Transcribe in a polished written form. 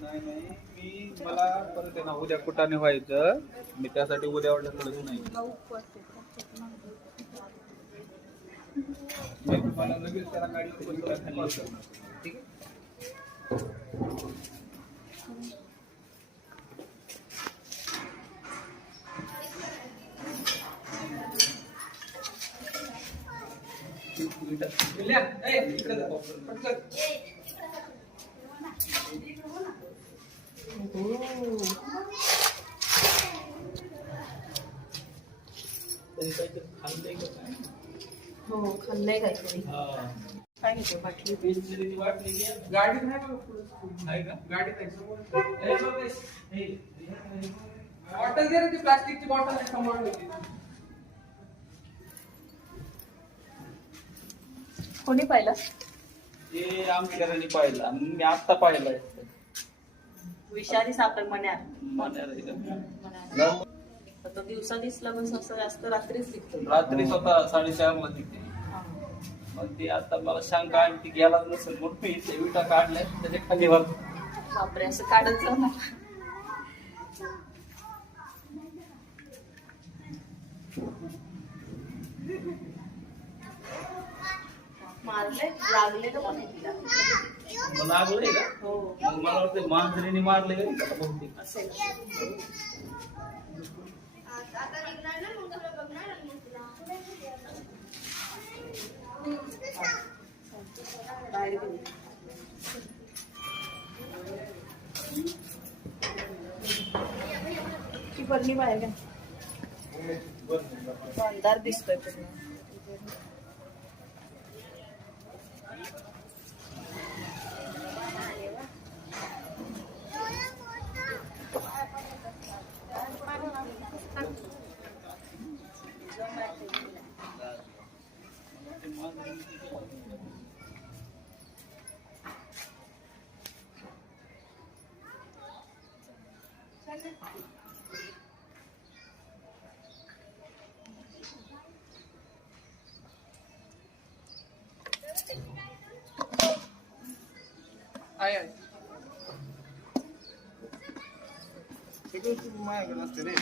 नाही नाही मला परत आहे ना उद्या कुठाने व्हायचं. मी त्यासाठी उद्या ऑर्डर नाही. मी तुम्हाला लगेच त्याला गाडीवर खाली उतरवणार. ठीक आहे. हो खाल्लंय काहीतरी. काय घेते बाटली गाडीत नाही बघा पुढे आहे का गाडीत आहे समोर बॉटल दे रे ती प्लास्टिकची बॉटल आहे समोर होती. कोणी पाहिलं? ते आमच्याकडे पाहिलं आणि मी आता पाहिलंय. विषारी साप मन्या मन्या आता दिवसा दिसला पण असं जास्त रात्रीच दिसतो. रात्री स्वतः 4:30 ला तिथे मग ती आता मला शंका आणि ती गेला नसेल म्हणून मी ते विटा काढल्या त्याच्या खाली वर. बापरे असं काढत जाऊ ना. मारले लागले का पण तिला लागलंय का? हो मला वाटतं मांजरीने मारले का बहुतेक असेल. ती बरणी बाहेर का अंधार दिसतोय पूर्ण. आहे आहे. सगळं माझ्याकडे असते रे.